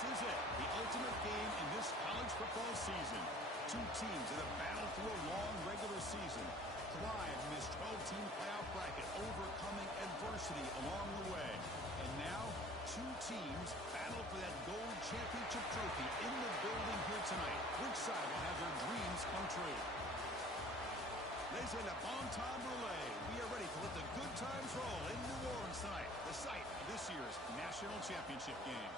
is it, the ultimate game in this college football season. Two teams that have battled through a long regular season, thrived in this 12-team playoff bracket, overcoming adversity along the way. And now, two teams battle for that gold championship trophy in the building here tonight. Which side will have their dreams come true? Ladies and gentlemen, bon temps brulee. We are ready to let the good times roll in New Orleans tonight, the site of this year's national championship game.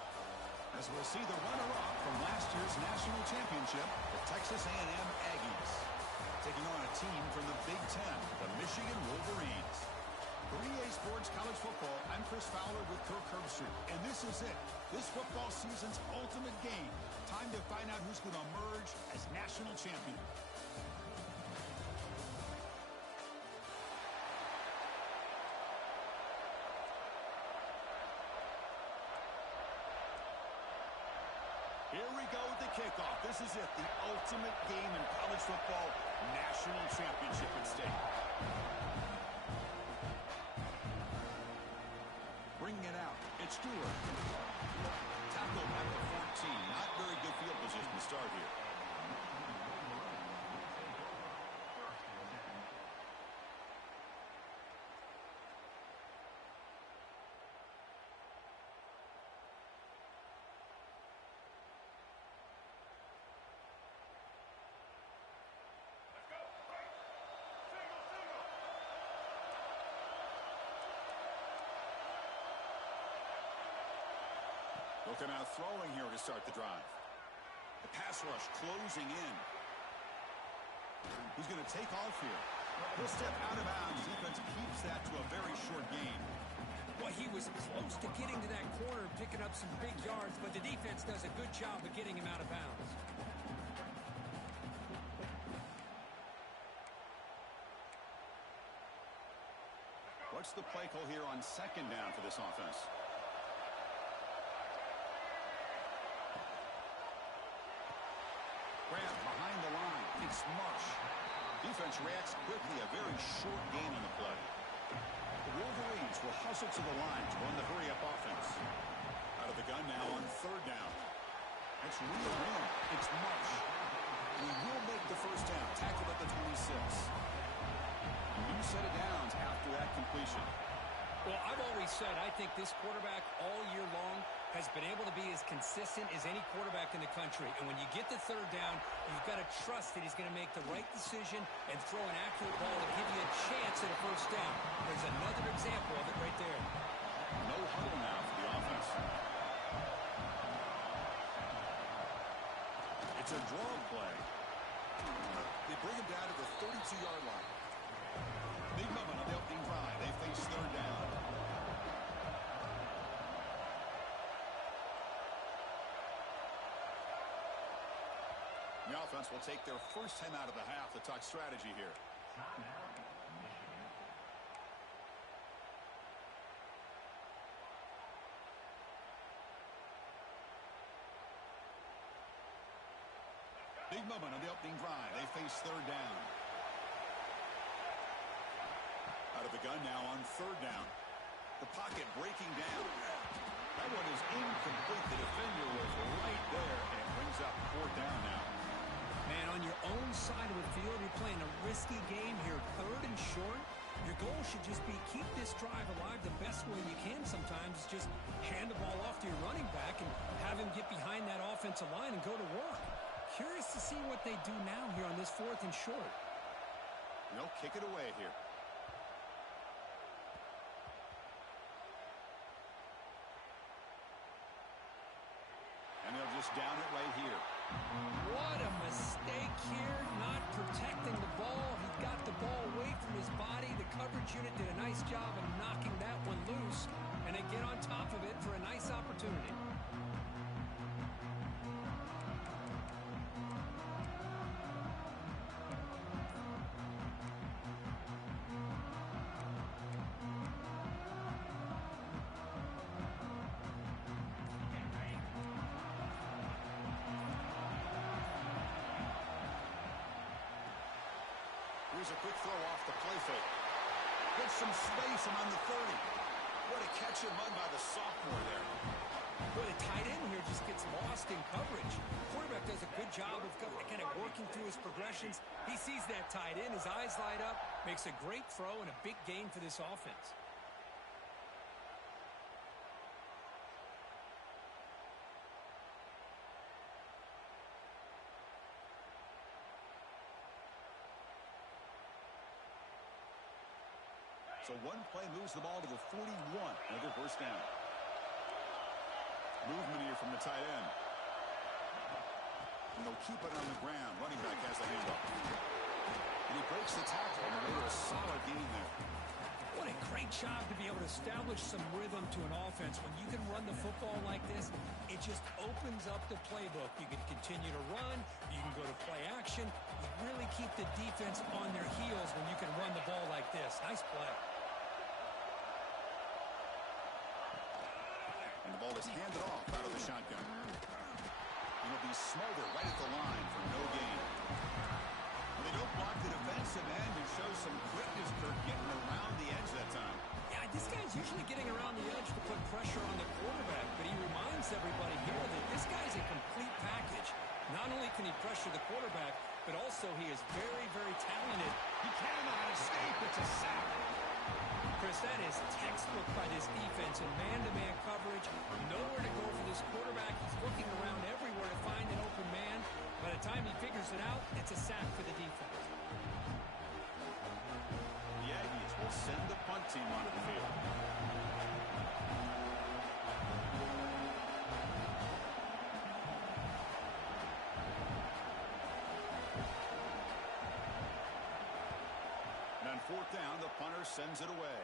As we'll see the runner-up from last year's national championship, the Texas A&M Aggies, taking on a team from the Big Ten, the Michigan Wolverines. For EA Sports College Football, I'm Chris Fowler with Kirk Herbstreit, and this is it, this football season's ultimate game. Time to find out who's going to emerge as national champion. Here we go with the kickoff. This is it, the ultimate game in college football, national championship at stake. Bringing it out, it's Stewart. Tackled at the 14. Not very good field position to start here. Looking out throwing here to start the drive. The pass rush closing in. He's going to take off here. He'll step out of bounds. Defense keeps that to a very short gain. Well, he was close to getting to that corner and picking up some big yards, but the defense does a good job of getting him out of bounds. What's the play call here on second down for this offense? Grab behind the line. It's Marsh. Defense reacts quickly. A very short gain on the play. The Wolverines will hustle to the line to run the hurry-up offense. Out of the gun now on third down. That's real room. It's Marsh. And he will make the first down. Tackled at the 26. A new set of downs after that completion. Well, I've always said I think this quarterback all year long has been able to be as consistent as any quarterback in the country. And when you get to third down, you've got to trust that he's going to make the right decision and throw an accurate ball to give you a chance at a first down. There's another example of it right there. No huddle now for the offense. It's a draw play. They bring him down to the 32-yard line. Big moment on the opening drive. They face third down. The offense will take their first time out of the half to talk strategy here. Big moment on the opening drive. They face third down. Out of the gun now on third down. The pocket breaking down. That one is incomplete. The defender was right there, and it brings up fourth down now. Man, on your own side of the field, you're playing a risky game here, third and short. Your goal should just be keep this drive alive the best way you can sometimes. Just hand the ball off to your running back and have him get behind that offensive line and go to work. Curious to see what they do now here on this fourth and short. They'll kick it away here. And they'll just down it right here. What a mistake here, not protecting the ball. He got the ball away from his body. The coverage unit did a nice job of knocking that one loose. And they get on top of it for a nice opportunity. Here's a quick throw off the play fake. Gets some space around the 30. What a catch and run by the sophomore there. Boy, the tight end here just gets lost in coverage. The quarterback does a good job of kind of working through his progressions. He sees that tight end, his eyes light up, makes a great throw and a big gain for this offense. So one play moves the ball to the 41. Another first down. Movement here from the tight end. And they'll keep it on the ground. Running back has the handoff. And he breaks the tackle on the way to a solid gain there. What a great job to be able to establish some rhythm to an offense. When you can run the football like this, it just opens up the playbook. You can continue to run. You can go to play action. You really keep the defense on their heels when you can run the ball like this. Nice play. And the ball is handed off out of the shotgun. And it'll be Smolder right at the line for no gain. Well, they don't block the defensive end and show some quickness, Kirk, getting around the edge that time. Yeah, this guy's usually getting around the edge to put pressure on the quarterback, but he reminds everybody here that this guy's a complete package. Not only can he pressure the quarterback, but also he is very, very talented. He cannot escape. It's a sack. Chris, that is textbook by this defense in man-to-man coverage. Nowhere to go for this quarterback. He's looking around everywhere to find an open man. By the time he figures it out, it's a sack for the defense. The Aggies will send the punt team onto the field. On fourth down, the punter sends it away.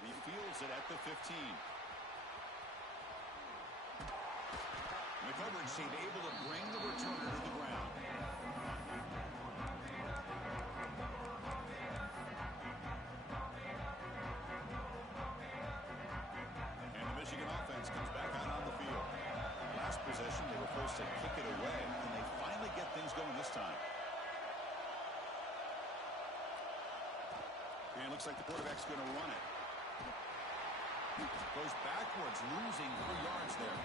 He fields it at the 15. The coverage team able to bring the returner to the ground. And the Michigan offense comes back out on the field. Last possession, they were forced to kick it away, and they finally get things going this time. And it looks like the quarterback's going to run it. Goes backwards, losing 3 yards there.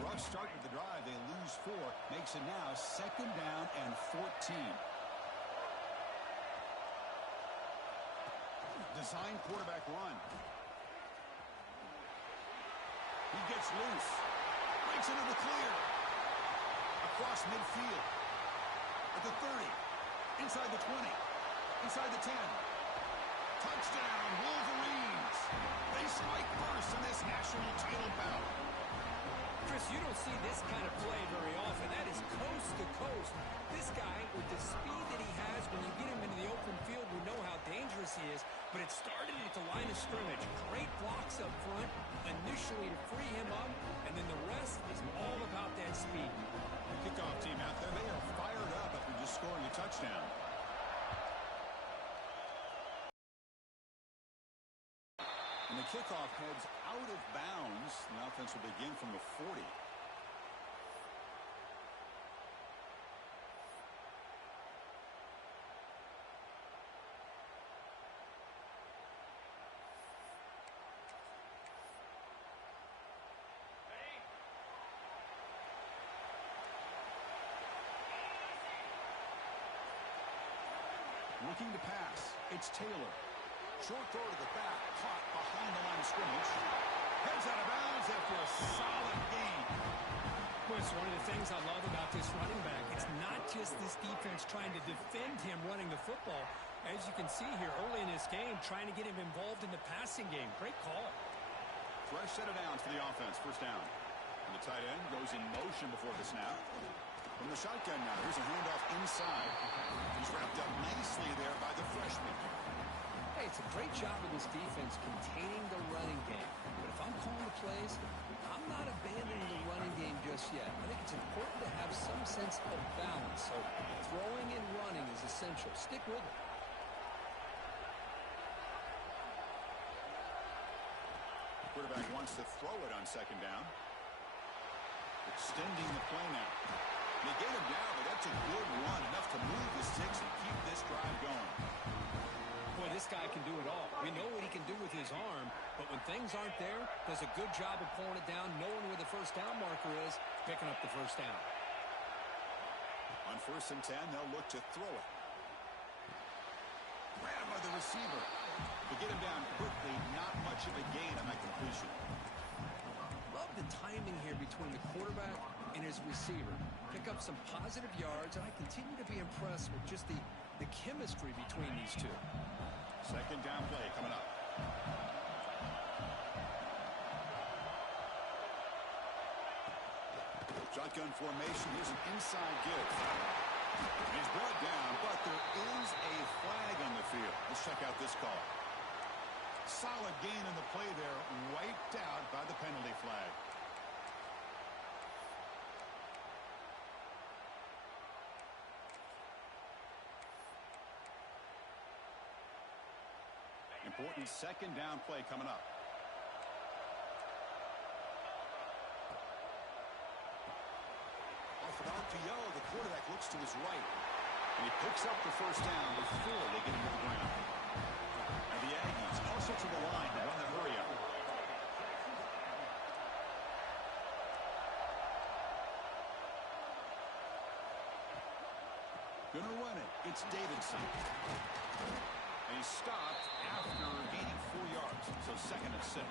Rough start with the drive. They lose 4. Makes it now 2nd down and 14. Design quarterback run. He gets loose. Breaks into the clear. Across midfield. At the 30. Inside the 20. Inside the 10. Touchdown, Wolverines. They strike first in this national title bout. Chris, you don't see this kind of play very often. That is coast to coast. This guy, with the speed that he has, when you get him into the open field, we know how dangerous he is. But it started at the line of scrimmage. Great blocks up front, initially to free him up, and then the rest is all about that speed. Kickoff team out there, they are fired up after just scoring a touchdown. And the kickoff heads out of bounds. The offense will begin from the 40. Looking to pass. It's Taylor. Short throw to the back. Caught behind the line of scrimmage. Heads out of bounds after a solid gain. Well, it's one of the things I love about this running back. It's not just this defense trying to defend him running the football. As you can see here early in this game, trying to get him involved in the passing game. Great call. Fresh set of downs for the offense. First down. And the tight end goes in motion before the snap. From the shotgun now, here's a handoff inside. He's wrapped up nicely there by the freshman. Hey, it's a great job of this defense containing the running game. But if I'm calling the plays, I'm not abandoning the running game just yet. I think it's important to have some sense of balance. So throwing and running is essential. Stick with it. The quarterback wants to throw it on 2nd down. Extending the play now. They get him down, but that's a good run, enough to move the sticks and keep this drive going. Boy, this guy can do it all. We know what he can do with his arm, but when things aren't there, does a good job of pulling it down, knowing where the first down marker is, picking up the first down. On 1st and 10, they'll look to throw it. Grab by the receiver. To get him down quickly, not much of a gain on that completion. Love the timing here between the quarterback and his receiver. Pick up some positive yards, and I continue to be impressed with just the chemistry between these two. 2nd down play coming up. Shotgun formation. Here's an inside give. He's brought down, but there is a flag on the field. Let's check out this call. Solid gain in the play there, wiped out by the penalty flag. Important 2nd down play coming up. Off it out to Yo. The quarterback looks to his right. And he picks up the first down before they get him to the ground. And the Aggies also to the line to run the hurry up. Gonna run it. It's Davidson. And he stopped after gaining 4 yards. So 2nd and 6.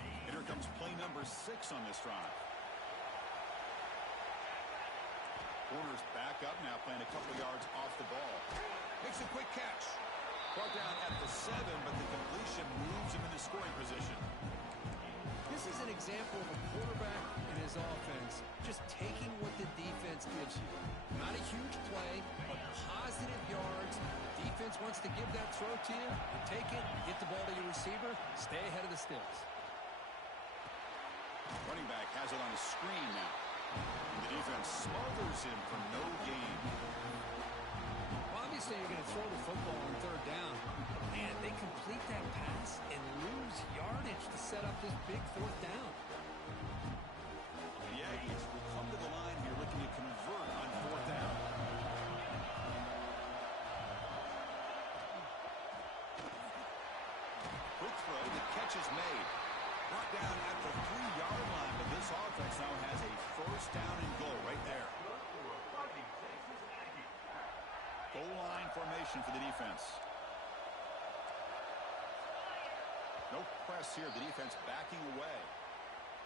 And here comes play number 6 on this drive. Corner's back up now, playing a couple yards off the ball. Makes a quick catch. Brought down at the 7, but the completion moves him into scoring position. This is an example of a quarterback and his offense just taking what the defense gives you. Not a huge play, but positive yards. Defense wants to give that throw to you. You take it, get the ball to your receiver, stay ahead of the sticks. Running back has it on a screen now. The defense smothers him for no gain. Well, obviously, you're going to throw the football on 3rd down. And they complete that pass and lose yardage to set up this big 4th down. The Aggies will come to the line here looking to convert on 4th down. Quick throw, the catch is made. Brought down at the 3-yard line, but this offense now has a 1st down and goal right there. Goal line formation for the defense. No press here. The defense backing away.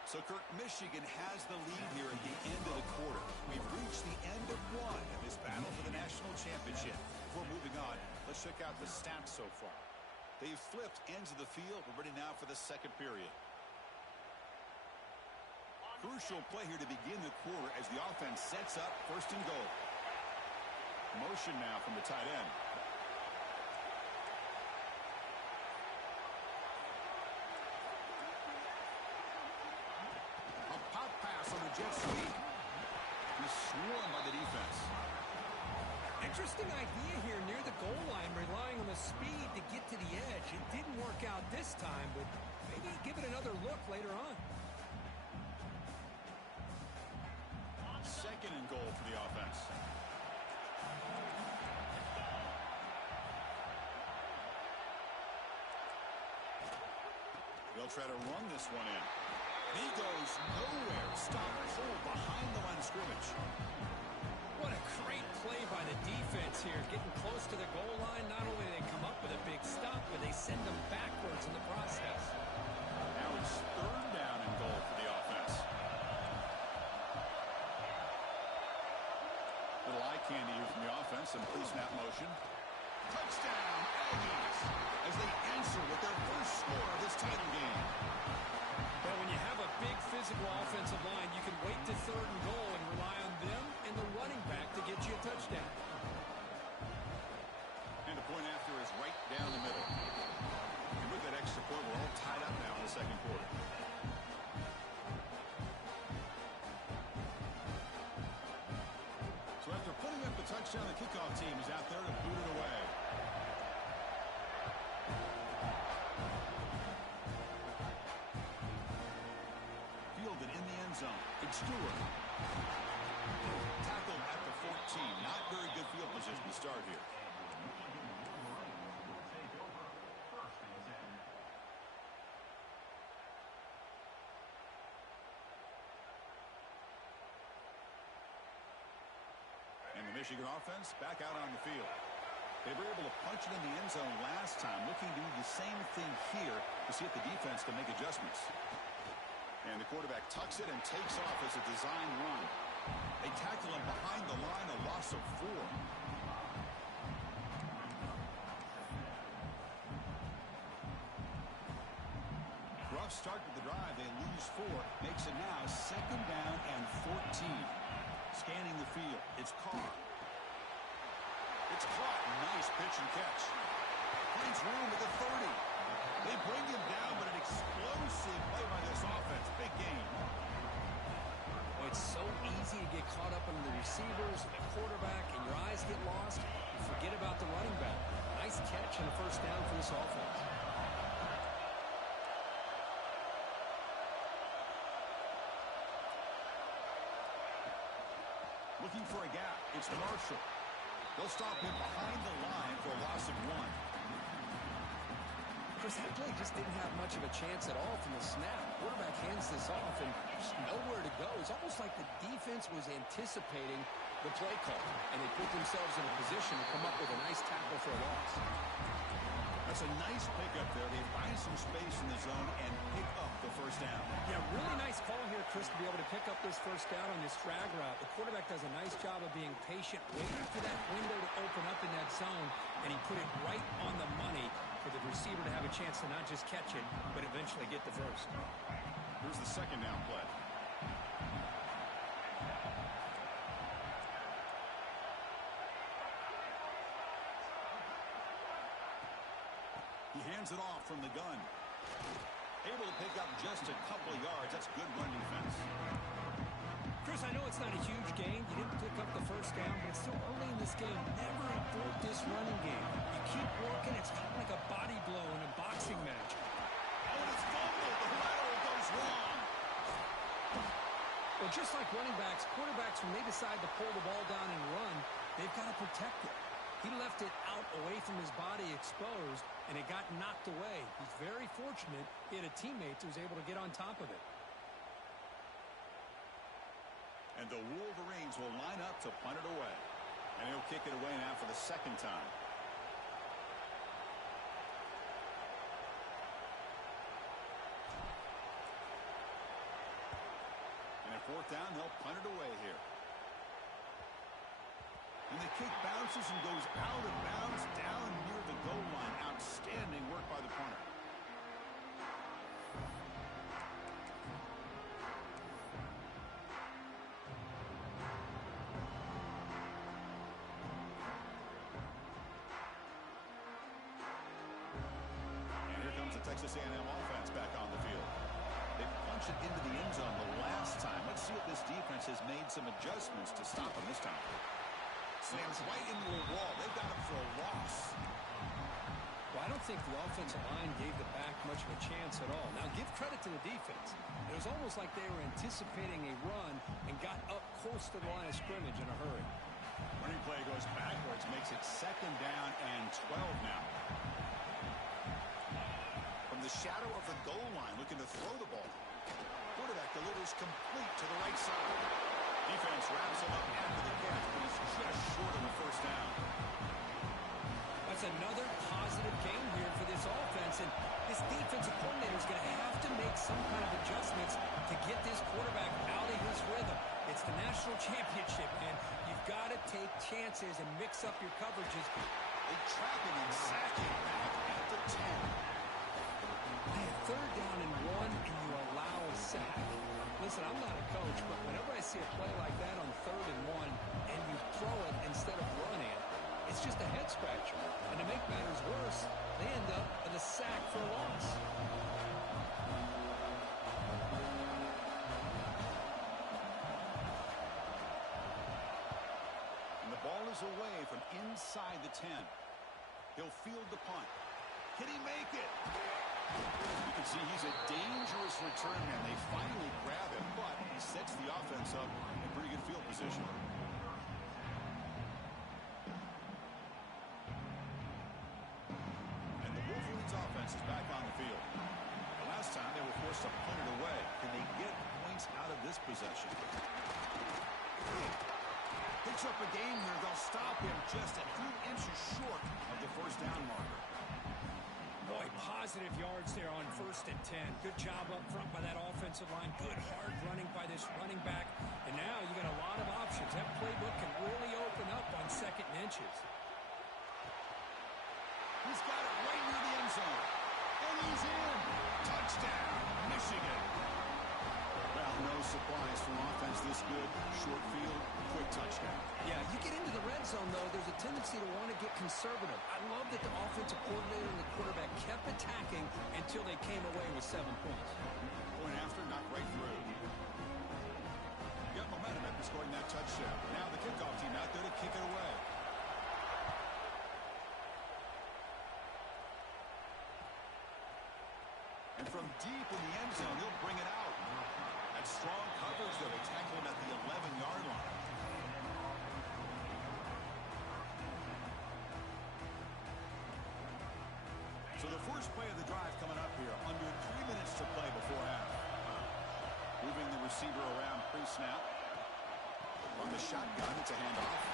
So, Kirk, Michigan has the lead here at the end of the quarter. We've reached the end of one of this battle for the national championship. Before moving on, let's check out the stats so far. They've flipped ends of the field. We're ready now for the 2nd period. Crucial play here to begin the quarter as the offense sets up 1st and goal. Motion now from the tight end. A pop pass on the jet sweep. He's swarmed by the defense. Interesting idea here near the goal line, relying on the speed to get to the edge. It didn't work out this time, but maybe give it another look later on. 2nd and goal for the offense. They'll try to run this one in. And he goes nowhere. Stop cold behind the line of scrimmage. What a great play by the defense here. Getting close to the goal line, not only do they come up with a big stop, but they send them backwards in the process. Now it's 3rd down and goal for the offense. Little eye candy here from the offense. Some pre-snap motion. Touchdown, Aggies, as they answer with their first score of this title game. But when you have a big physical offensive line, you can wait to 3rd and goal and rely on them and the running back to get you a touchdown. And the point after is right down the middle. And with that extra point, we're all tied up now in the 2nd quarter. So after putting up the touchdown, the kickoff team is out there to boot it away. Stewart. Tackle at the 14. Not very good field position to start here. And the Michigan offense back out on the field. They were able to punch it in the end zone last time, looking to do the same thing here to see if the defense can make adjustments. And the quarterback tucks it and takes off as a design run. They tackle him behind the line, a loss of 4. Rough start to the drive. They lose 4. Makes it now 2nd down and 14. Scanning the field. It's Carr. It's caught. Nice pitch and catch. Finds room at the 30. They bring him down, but an explosive play by this offense. Big game. Well, it's so easy to get caught up in the receivers, the quarterback, and your eyes get lost. You forget about the running back. Nice catch and a first down for this offense. Looking for a gap. It's Marshall. They'll stop him behind the line for a loss of 1. Chris, that play just didn't have much of a chance at all from the snap. Quarterback hands this off and just nowhere to go. It's almost like the defense was anticipating the play call, and they put themselves in a position to come up with a nice tackle for a loss. That's a nice pickup there. They find some space in the zone and pick up the first down. Yeah, really nice call here, Chris, to be able to pick up this first down on this drag route. The quarterback does a nice job of being patient, waiting for that window to open up in that zone, and he put it right on the money for the receiver to have a chance to not just catch it, but eventually get the first. Here's the 2nd down play. He hands it off from the gun. Able to pick up just a couple of yards. That's good run defense. Chris, I know it's not a huge gain. You didn't pick up the first down, but it's still early in this game. Never abort this running game. You keep working. It's kind of like a body blow in a boxing match. Oh, and it's fumbled. The lateral goes wrong. Well, just like running backs, quarterbacks, when they decide to pull the ball down and run, they've got to protect it. He left it out away from his body exposed, and it got knocked away. He's very fortunate he had a teammate who was able to get on top of it. And the Wolverines will line up to punt it away. And he'll kick it away now for the 2nd time. And at 4th down, they'll punt it away here. And the kick bounces and goes out of bounds down near the goal line. Outstanding work by the punter. And here comes the Texas A&M offense back on the field. They punched it into the end zone the last time. Let's see if this defense has made some adjustments to stop them this time. Slams right into a wall. They've got him for a loss. Well, I don't think the offensive line gave the back much of a chance at all. Now, give credit to the defense. It was almost like they were anticipating a run and got up close to the line of scrimmage in a hurry. Running play goes backwards, makes it 2nd down and 12 now. From the shadow of the goal line, looking to throw the ball. Quarterback delivers complete to the right side. Defense wraps him up after the catch, but he's just short of the first down. That's another positive game here for this offense, and this defensive coordinator is going to have to make some kind of adjustments to get this quarterback out of his rhythm. It's the national championship, man. You've got to take chances and mix up your coverages. They trap him and sack him back at the 10. Man, 3rd down and 1, and you allow a sack. Listen, I'm not a coach, but whenever I see a play like that on 3rd and 1, and you throw it instead of run it, it's just a head scratcher. And to make matters worse, they end up with a sack for a loss. And the ball is away from inside the 10. He'll field the punt. Can he make it? You can see he's a dangerous return man. They finally grab him, but he sets the offense up in pretty good field position. And the Wolverines offense is back on the field. The last time they were forced to punt it away. Can they get points out of this possession? Picks up a game here. They'll stop him just a few inches short of the first down marker. Boy, positive yards there on 1st and 10. Good job up front by that offensive line. Good hard running by this running back. And now you got a lot of options. That playbook can really open up on 2nd and inches. He's got it right near the end zone. And he's in. Touchdown, Michigan. Well, no surprise from offense this good. Short field, quick touchdown. Yeah, you get into the red zone, though, there's a tendency to want to get conservative. I love that the offensive coordinator and the quarterback kept attacking until they came away with 7 points. Point after, knocked right through. Got momentum after scoring that touchdown. Now the kickoff team out there to kick it away. And from deep in the end zone, he'll bring it out. That strong coverage, though, to tackle him at the 11-yard line. So the first play of the drive coming up here, under 3 minutes to play before half. Moving the receiver around pre-snap. From the shotgun, it's a handoff.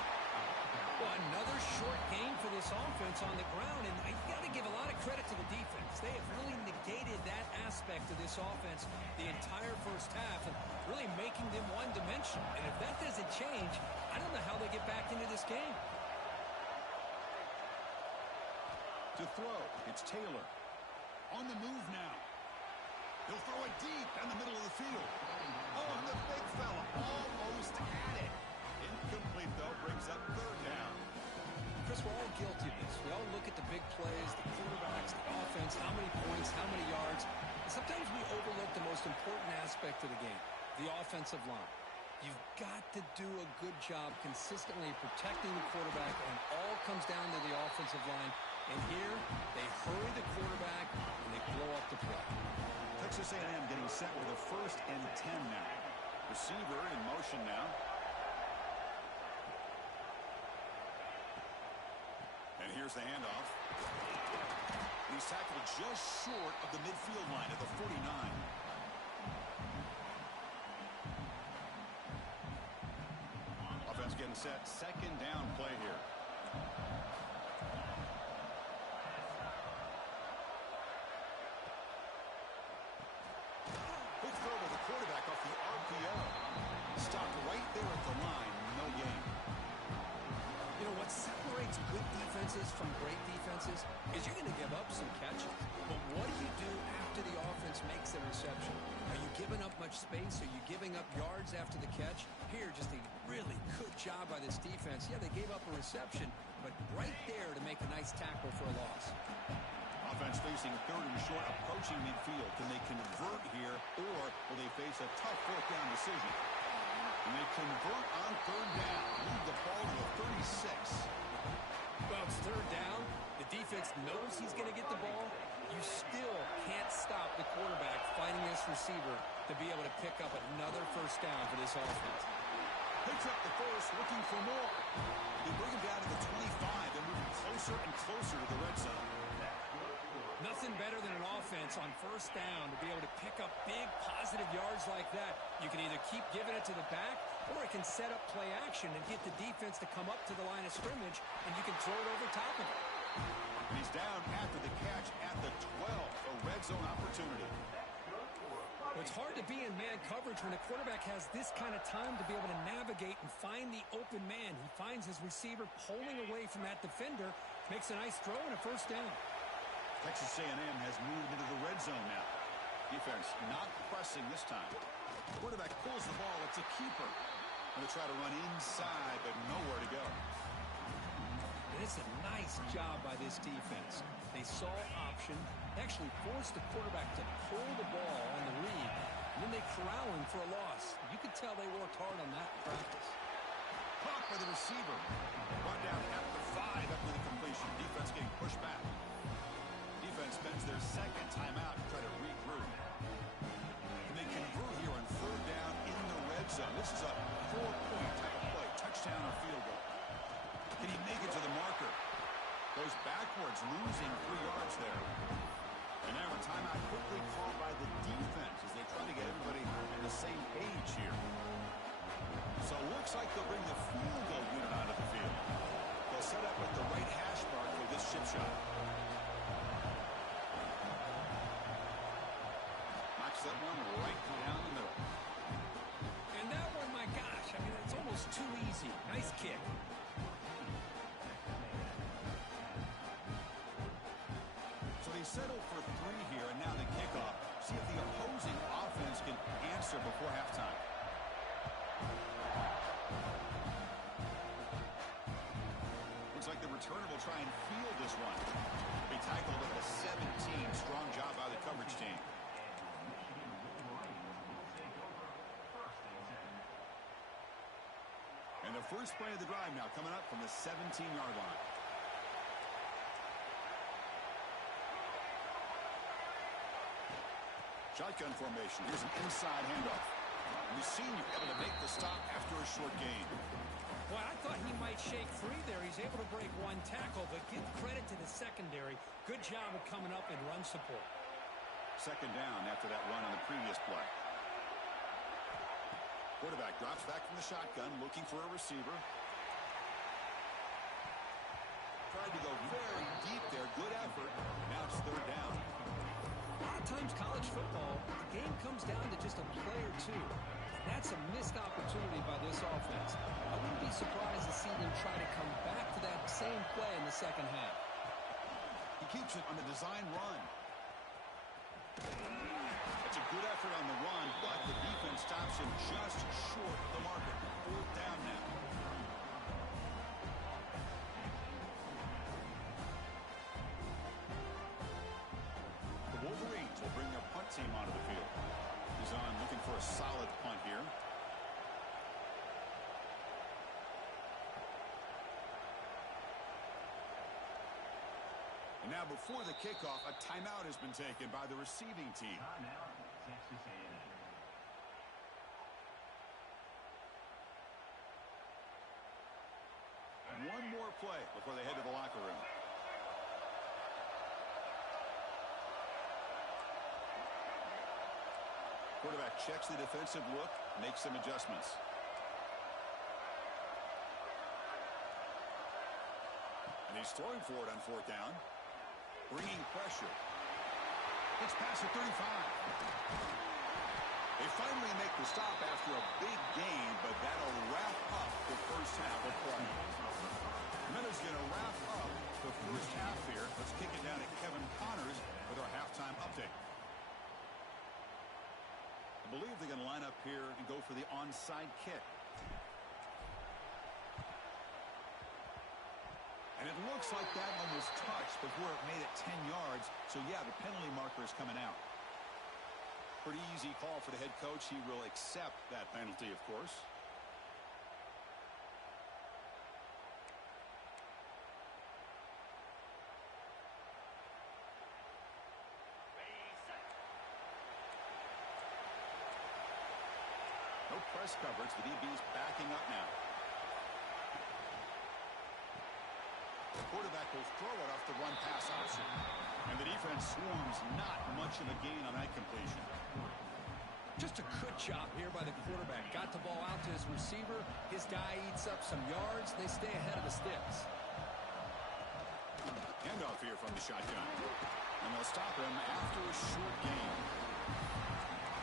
Well, another short game for this offense on the ground, and I got to give a lot of credit to the defense. They have really negated that aspect of this offense the entire first half, and really making them one-dimensional. And if that doesn't change, I don't know how they get back into this game. To throw, it's Taylor. On the move now. He'll throw it deep in the middle of the field. Oh, and the big fella almost had it. Incomplete, though, brings up 3rd down. Chris, we're all guilty of this. We all look at the big plays, the quarterbacks, the offense, how many points, how many yards. And sometimes we overlook the most important aspect of the game, the offensive line. You've got to do a good job consistently protecting the quarterback, and it all comes down to the offensive line. And here, they hurry the quarterback, and they blow up the play. Texas A&M getting set with a 1st and 10 now. Receiver in motion now. And here's the handoff. He's tackled just short of the midfield line at the 49. Offense getting set. 2nd down play here. Quick throw to the quarterback off the RPO. Stopped right there at the line. No gain. You know, what separates good defenses from great defenses is you're going to give up some catches. But what do you do after the offense makes the reception? Are you giving up much space? Are you giving up yards after the catch? Here, just a really good job by this defense. Yeah, they gave up a reception, but right there to make a nice tackle for a loss. Offense facing 3rd and short, approaching midfield. Can they convert here, or will they face a tough 4th down decision? And they convert on 3rd down. Move the ball to the 36. Well, it's 3rd down. The defense knows he's going to get the ball. You still can't stop the quarterback finding this receiver to be able to pick up another 1st down for this offense. Picks up the first, looking for more. They bring him down to the 25 and move closer and closer to the red zone. Nothing better than an offense on 1st down to be able to pick up big positive yards like that. You can either keep giving it to the back, or it can set up play action and get the defense to come up to the line of scrimmage, and you can throw it over top of it. And he's down after the catch at the 12, a red zone opportunity. Well, it's hard to be in man coverage when a quarterback has this kind of time to be able to navigate and find the open man. He finds his receiver pulling away from that defender, makes a nice throw and a 1st down. Texas A&M has moved into the red zone now. Defense not pressing this time. Quarterback pulls the ball. It's a keeper. And they try to run inside, but nowhere to go. And it's a nice job by this defense. They saw option, actually forced the quarterback to pull the ball on the read, and then they corral him for a loss. You could tell they worked hard on that in practice. Caught by the receiver. Brought down at the 5 after the completion. Defense getting pushed back. Defense spends their their second timeout to try to regroup. And they convert here on third down in the red zone. This is a 4-point type of play, touchdown or field goal. Can he make it to the marker? Goes backwards, losing 3 yards there. And now a timeout quickly called by the defense as they try to get everybody on the same page here. So it looks like they'll bring the field goal unit out of the field. They'll set up with the right hash mark for this chip shot. Knocks that one right down the middle. And that one, my gosh, I mean, it's almost too easy. Nice kick. So they settle for 3 here, and now the kickoff. See if the opposing offense can answer before halftime. Looks like the returner will try and field this one. They tackled at the 17. Strong job by the coverage team. And the first play of the drive now coming up from the 17-yard line. Shotgun formation. Here's an inside handoff. And the senior able to make the stop after a short gain. Well, I thought he might shake free there. He's able to break 1 tackle, but give credit to the secondary. Good job of coming up in run support. Second down after that run on the previous play. Quarterback drops back from the shotgun, looking for a receiver. Tried to go very deep there. Good effort. Now it's third down. A lot of times college football, the game comes down to just a play or two. That's a missed opportunity by this offense. I wouldn't be surprised to see them try to come back to that same play in the second half. He keeps it on the design run. It's a good effort on the run, but the defense stops him just short of the marker. Fourth down now. The Wolverines will bring their punt team onto the field. He's on looking for a solid punt here. And now before the kickoff, a timeout has been taken by the receiving team. One more play before they head to the locker room. Quarterback checks the defensive look, makes some adjustments. And he's throwing for it on fourth down. Bringing pressure. It's past the 35. They finally make the stop after a big gain, but that'll wrap up the first half of play. Minutes going to wrap up the first half here. Let's kick it down to Kevin Connors with our halftime update. I believe they're going to line up here and go for the onside kick. And it looks like that one was touched before it made it 10 yards. So, yeah, the penalty marker is coming out. Pretty easy call for the head coach. He will accept that penalty, of course. No press coverage. The DB's backing up now. The quarterback will throw it off the run pass option. And the defense swarms not much of a gain on that completion. Just a good job here by the quarterback. Got the ball out to his receiver. His guy eats up some yards. They stay ahead of the sticks. Handoff here from the shotgun. And they'll stop him after a short gain.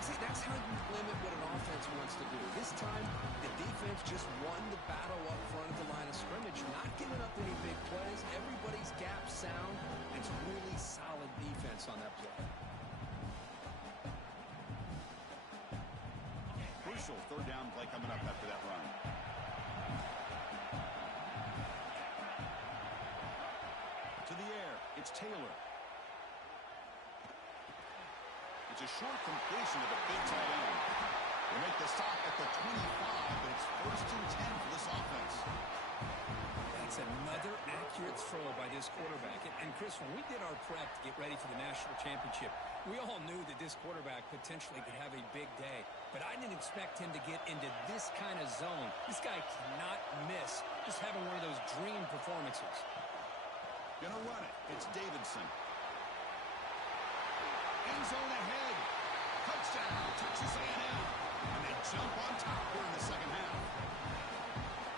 See, that's how you limit what an offense wants to do. This time, the defense just won the battle up front at the line of scrimmage, not giving up any big plays. Everybody's gap sound. It's really solid defense on that play. Crucial third down play coming up after that run. To the air, it's Taylor. It's a short completion to the big tight end. They make the stop at the 25, but it's 1st and 10 for this offense. It's another accurate throw by this quarterback. And Chris, when we did our prep to get ready for the national championship, we all knew that this quarterback potentially could have a big day. But I didn't expect him to get into this kind of zone. This guy cannot miss just having one of those dream performances. Gonna run it. It's Davidson. End zone ahead. Touchdown. Texas A&M. And they jump on top here in the second half.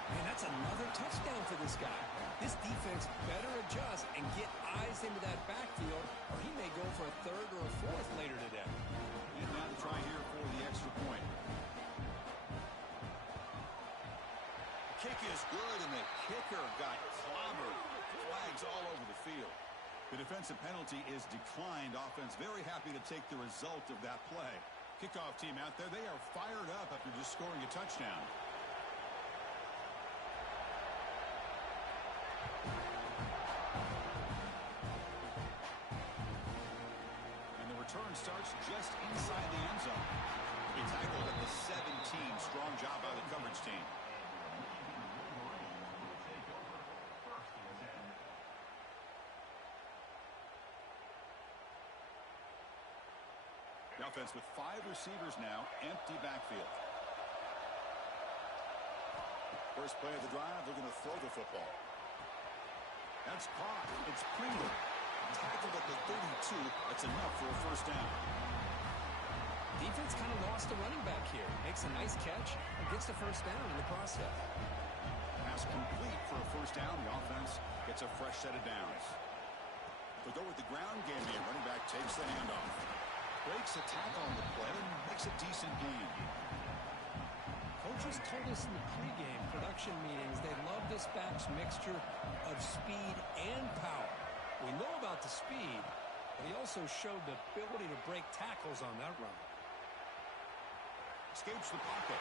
Man, that's another touchdown for this guy. This defense better adjust and get eyes into that backfield, or he may go for a third or a fourth later today. And now to try here for the extra point. Kick is good, and the kicker got clobbered. Flags all over the field. The defensive penalty is declined. Offense very happy to take the result of that play. Kickoff team out there, they are fired up after just scoring a touchdown. And the return starts just inside the end zone. He tackled at the 17. Strong job by the coverage team. The offense with 5 receivers now, empty backfield. First play of the drive, they're going to throw the football. That's caught. It's Pringle. Tackled at the 32. That's enough for a first down. Defense kind of lost a running back here. Makes a nice catch and gets the first down in the process. Pass complete for a first down. The offense gets a fresh set of downs. They'll go with the ground game here. Running back takes the handoff. Breaks a tackle on the play and makes a decent gain. Coaches told us in the pregame production meetings they love this back's mixture of speed and power. We know about the speed, but he also showed the ability to break tackles on that run. Escapes the pocket.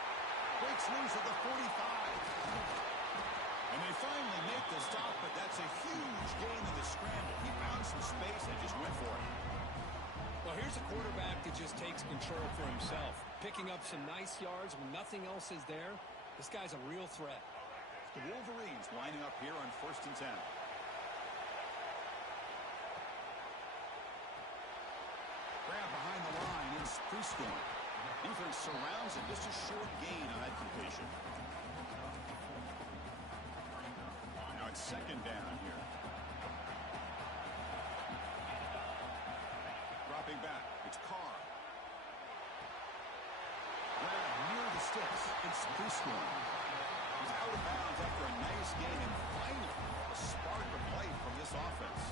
Breaks loose at the 45. And they finally make the stop, but that's a huge gain in the scramble. He found some space and just went for it. Well, here's a quarterback that just takes control for himself, picking up some nice yards when nothing else is there. This guy's a real threat. The Wolverines lining up here on 1st and 10. Grab behind the line is Prescorn. Defense surrounds him. Just a short gain on that completion. Now it's 2nd down here. Dropping back. It's Carr. Grab near the sticks. It's Prescorn. He's out of bounds after a nice gain, and finally a spark of life from this offense.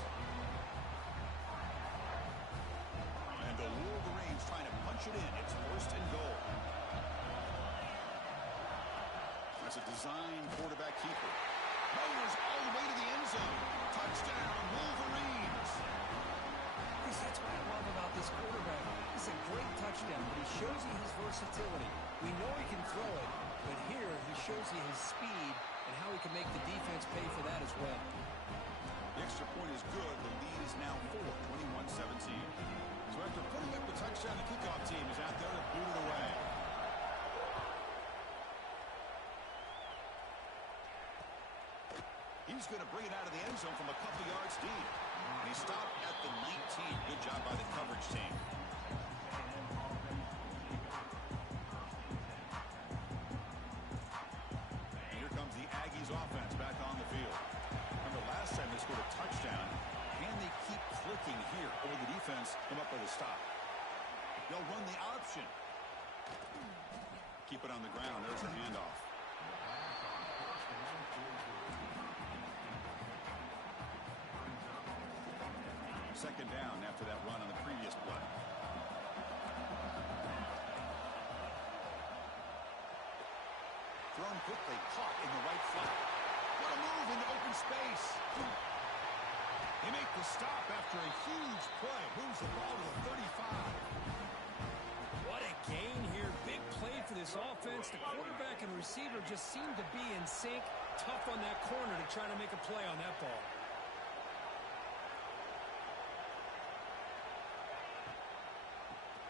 And the Wolverines trying to punch it in. It's 1st and goal. That's a design quarterback keeper. Mowers all the way to the end zone. Touchdown, Wolverines. Chris, that's what I love about this quarterback. It's a great touchdown, but he shows you his versatility. We know he can throw it, but here he shows you his speed and how he can make the defense pay for that as well. The extra point is good. The lead is now 4, 21-17. So after putting up the touchdown, the kickoff team is out there to boot it away. He's going to bring it out of the end zone from a couple yards deep. And he stopped at the 19. Good job by the coverage team. And here comes the Aggies offense back on the field. Remember last time they scored a touchdown. Can they keep clicking here? Or will the defense come up with a stop? They'll run the option. Keep it on the ground. There's the handoff. Second down after that run on the previous play. Thrown quickly, caught in the right flat. What a move into open space. They make the stop after a huge play. Moves the ball to the 35. What a gain here. Big play for this offense. The quarterback and receiver just seem to be in sync. Tough on that corner to try to make a play on that ball.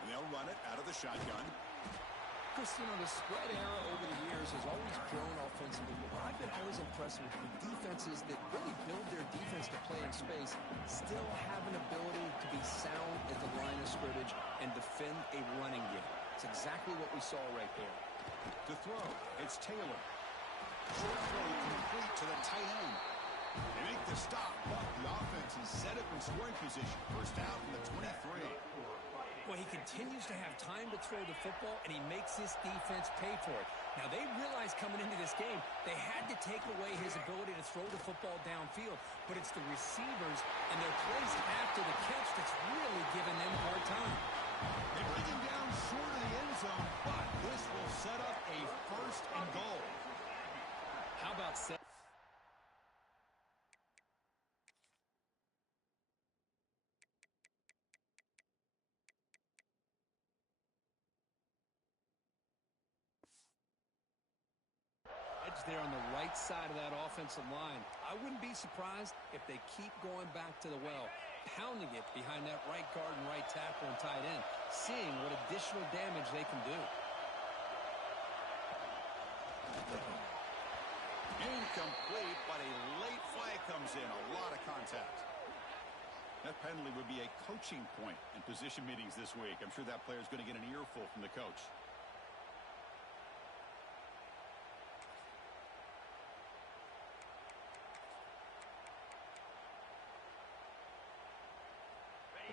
And they'll run it out of the shotgun. Focusing on the spread era over the years has always grown offensively, but what I've been always impressed with the defenses that really build their defense to play in space still have an ability to be sound at the line of scrimmage and defend a running game. It's exactly what we saw right there. To throw, it's Taylor. Short throw complete to the tight end. They make the stop, but the offense is set up in scoring position. First down from the 23. Well, he continues to have time to throw the football, and he makes this defense pay for it. Now, they realized coming into this game they had to take away his ability to throw the football downfield, but it's the receivers and their plays after the catch that's really giving them a hard time. They bring him down short of the end zone, but this will set up a first and goal. How about set? There on the right side of that offensive line. I wouldn't be surprised if they keep going back to the well, pounding it behind that right guard and right tackle and tight end, seeing what additional damage they can do. Incomplete, but a late flag comes in. A lot of contact. That penalty would be a coaching point in position meetings this week. I'm sure that player is going to get an earful from the coach.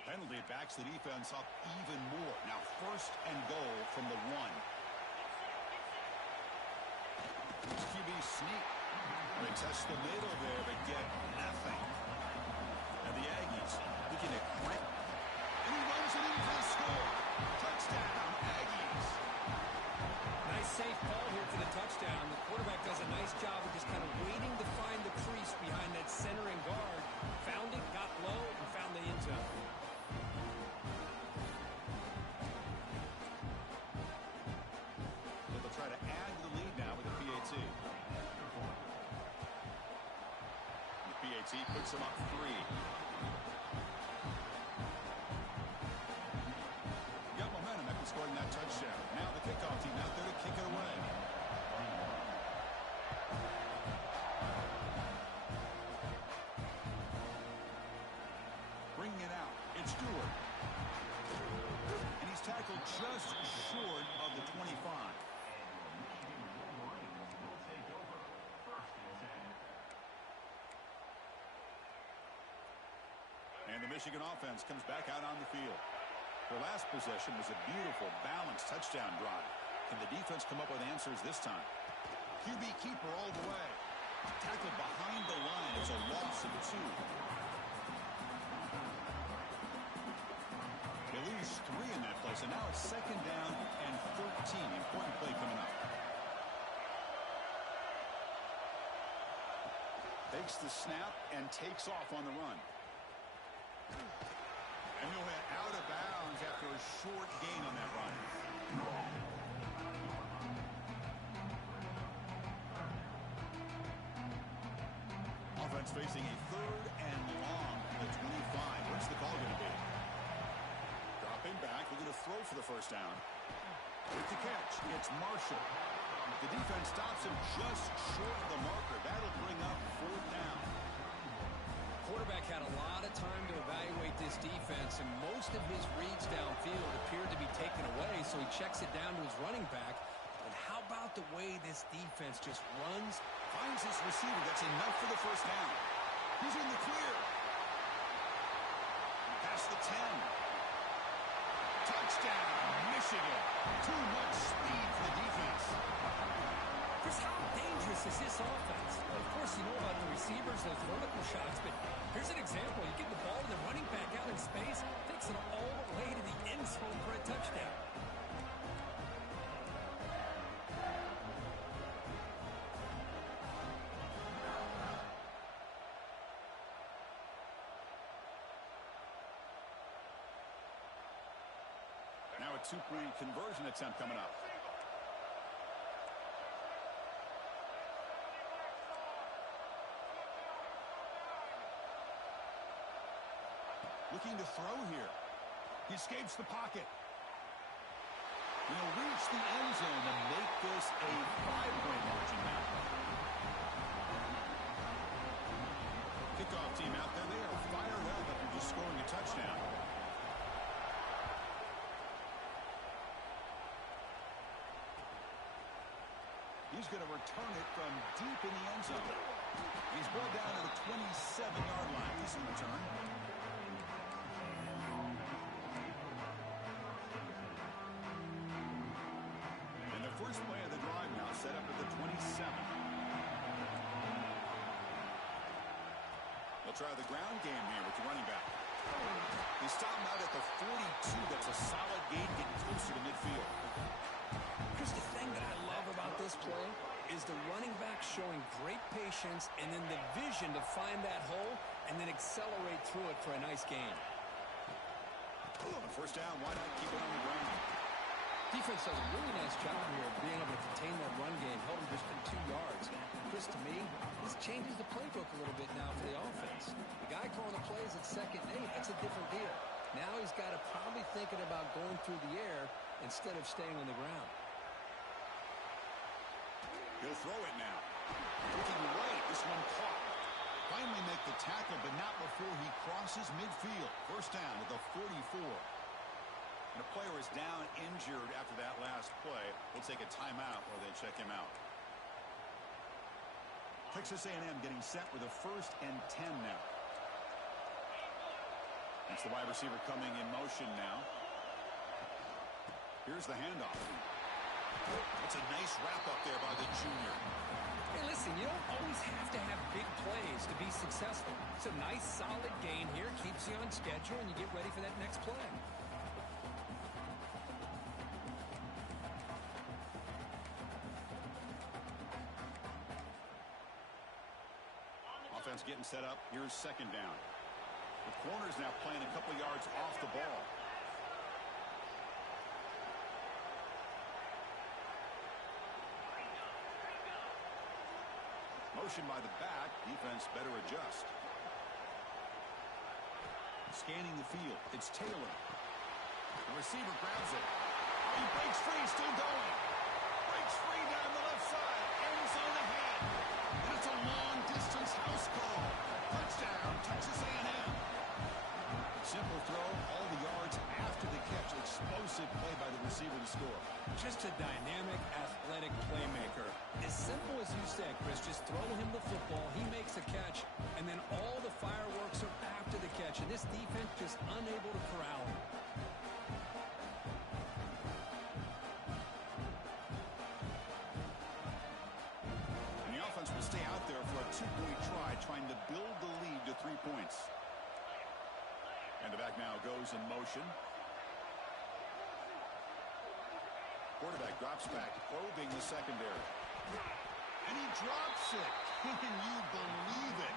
Penalty backs the defense up even more. Now first and goal from the 1. QB sneak. They test the middle there, but get nothing. And the Aggies looking at crank. And he runs it in for the score. Touchdown, Aggies. Nice safe call here for the touchdown. The quarterback does a nice job of just kind of waiting to find the crease behind that center and guard. Found it, got low, and found the end zone. Try to add to the lead now with the PAT. The PAT puts them up 3. Got momentum after scoring that touchdown. Now the kickoff team out there to kick it away. Bringing it out. It's Stewart. And he's tackled just short of the 25. And the Michigan offense comes back out on the field. Their last possession was a beautiful, balanced touchdown drive. Can the defense come up with answers this time? QB keeper all the way. Tackled behind the line. It's a loss of 2. They lose 3 in that play, so now it's second down and 13. Important play coming up. Takes the snap and takes off on the run. And he'll head out of bounds after a short gain on that run. Offense facing a 3rd and long from the 25. What's the call going to be? Dropping back, looking to throw for the first down. With the catch, it's Marshall. The defense stops him just short of the marker. That'll bring up 4th down. Quarterback had a lot of time to evaluate this defense, and most of his reads downfield appeared to be taken away, so he checks it down to his running back. But how about the way this defense just runs? Finds his receiver. That's enough for the first down. He's in the clear. Past the 10. Touchdown, Michigan. Too much speed for the defense. Chris, how dangerous is this offense? Well, of course, you know about the receivers, those vertical shots, but here's an example. You get the ball to the running back out in space, takes it all the way to the end zone for a touchdown. Now a 2-point conversion attempt coming up. Looking to throw here. He escapes the pocket. They'll reach the end zone and make this a 5-point margin now. Kickoff team out there. They are fired up after just scoring a touchdown. He's going to return it from deep in the end zone. He's brought down to the 27-yard line. Decent return. And the first play of the drive now set up at the 27. They'll try the ground game here with the running back. They stop him out at the 42. That's a solid gain, getting closer to midfield. Here's the thing that I love about this play is the running back showing great patience and then the vision to find that hole and then accelerate through it for a nice gain. On first down, why not keep it on the ground? Defense does a really nice job here of being able to contain that run game, held him just for 2 yards. Chris, to me, this changes the playbook a little bit now for the offense. The guy calling the plays at 2nd and 8, that's a different deal. Now he's got to probably thinking about going through the air instead of staying on the ground. He'll throw it now. Looking right, this one caught. Finally make the tackle, but not before he crosses midfield. First down at the 44. And a player is down injured after that last play. We'll take a timeout while they check him out. Texas A&M getting set with a 1st and 10 now. That's the wide receiver coming in motion now. Here's the handoff. That's a nice wrap-up there by the junior. Hey, listen, you don't always have to have big plays to be successful. It's a nice, solid gain here. Keeps you on schedule, and you get ready for that next play. Offense getting set up. Here's 2nd down. The corner's now playing a couple yards off the ball. Motion by the back. Defense better adjust. Scanning the field. It's Taylor. The receiver grabs it. Oh, he breaks free. Still going. Breaks free down the left side. End zone ahead. And it's a long-distance house call. Touchdown, Texas A&M. Simple throw. All the yards after the catch. Explosive play by the receiver to score. Just a dynamic, athletic playmaker. As simple as you said, Chris, just throw him the football, he makes a catch, and then all the fireworks are after the catch, and this defense just unable to corral him. And the offense will stay out there for a 2-point try, trying to build the lead to 3 points. And the back now goes in motion. Quarterback drops back, probing the secondary. And he drops it. Can you believe it?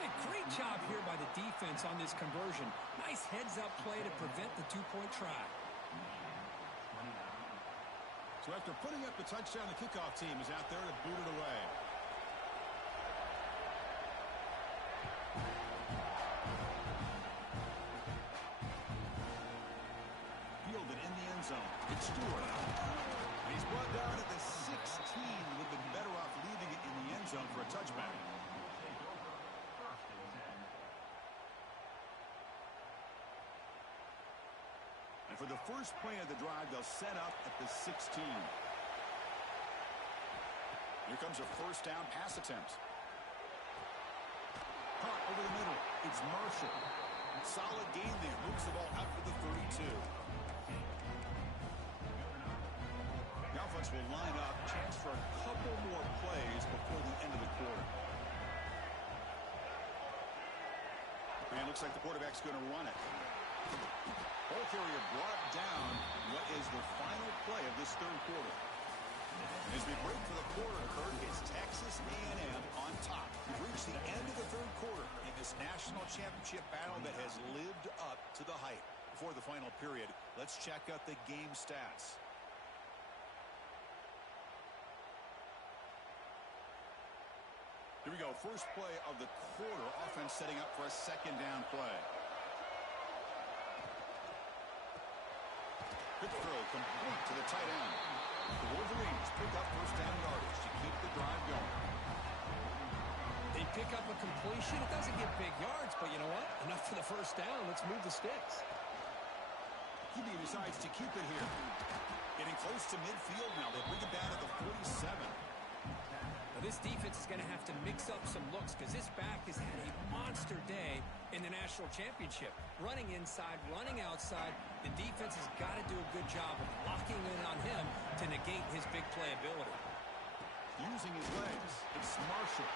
Hey, great job here by the defense on this conversion. Nice heads-up play to prevent the 2-point try. So after putting up the touchdown, the kickoff team is out there to boot it away. Fielded in the end zone. It's Stewart. And he's brought down at the 16. Would have been better off leaving it in the end zone for a touchback. And for the first play of the drive, they'll set up at the 16. Here comes a first down pass attempt. Caught over the middle. It's Marshall. Solid gain there. Moves the ball out for the 32. The offense will line up. Chance for a couple more plays before the end of the quarter. And looks like the quarterback's going to run it. Ball carrier brought down. What is the final play of this third quarter? As we break for the quarter, Kurt, is Texas A&M on top. We've reached the end of the third quarter in this national championship battle that has lived up to the hype. Before the final period, let's check out the game stats. Here we go. First play of the quarter. Offense setting up for a second down play. Quick throw complete to the tight end. The Wolverines pick up first down yardage to keep the drive going. They pick up a completion. It doesn't get big yards, but you know what? Enough for the first down. Let's move the sticks. QB decides to keep it here. Getting close to midfield now. They bring it down at the 47. Now this defense is going to have to mix up some looks because this back has had a monster day in the national championship. Running inside, running outside. The defense has got to do a good job of locking in on him to negate his big play ability. Using his legs, it's Marshall.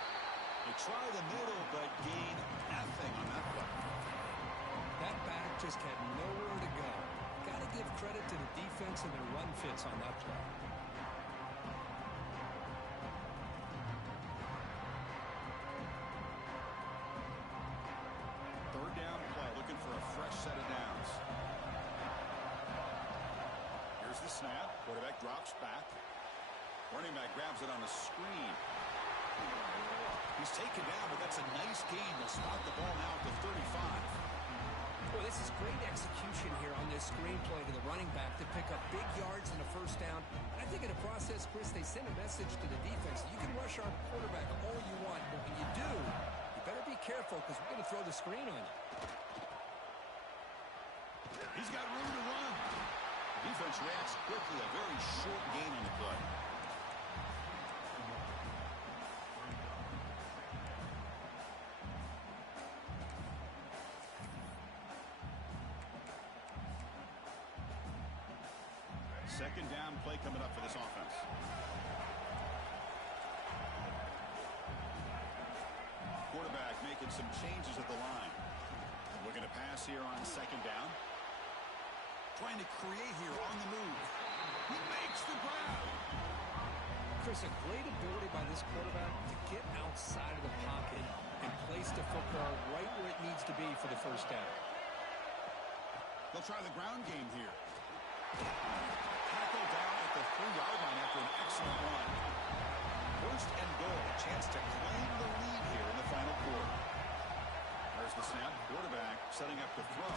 They try the middle, but gain nothing on that play. That back just had nowhere to go. Got to give credit to the defense and their run fits on that play. Third down play, looking for a fresh set of downs. Here's the snap. Quarterback drops back. Running back grabs it on the screen. He's taken down, but that's a nice gain. They'll spot the ball now at the 35. Well, this is great execution here on this screen play to the running back to pick up big yards and a first down. And I think in the process, Chris, they send a message to the defense. You can rush our quarterback all you want, but when you do, you better be careful because we're going to throw the screen on you. He's got room to run. The defense reacts quickly. A very short gain on the play. Second down play coming up for this offense. Quarterback making some changes at the line. Looking to pass here on second down. Trying to create here on the move. He makes the grab. Chris, a great ability by this quarterback to get outside of the pocket and place the football right where it needs to be for the first down. They'll try the ground game here. Tackle down at the 3-yard line after an excellent run. First and goal. A chance to claim the lead here in the final quarter. There's the snap. Quarterback setting up the throw.